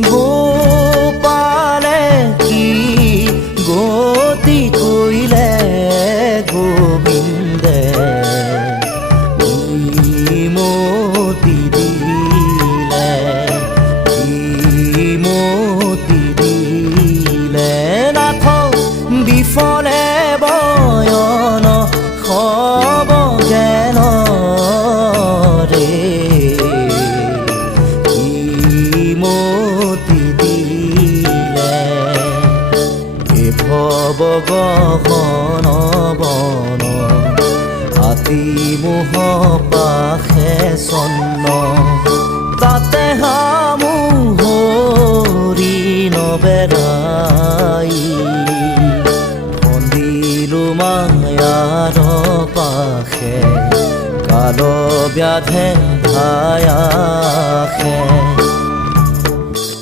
গোপালে কি গতি কৰিলে গোবিন্দে মতি দিলে নাথ বিফলে বয়ন খব জ্ঞান ৰে মতি দিলে ভৱ গহন বন আতি মোহ পাশে চন্ন তাতে হামুহৰি নবেৰাই বন্দিলো মায়াৰ পাশে কাল ব্যাধে ভায়াসে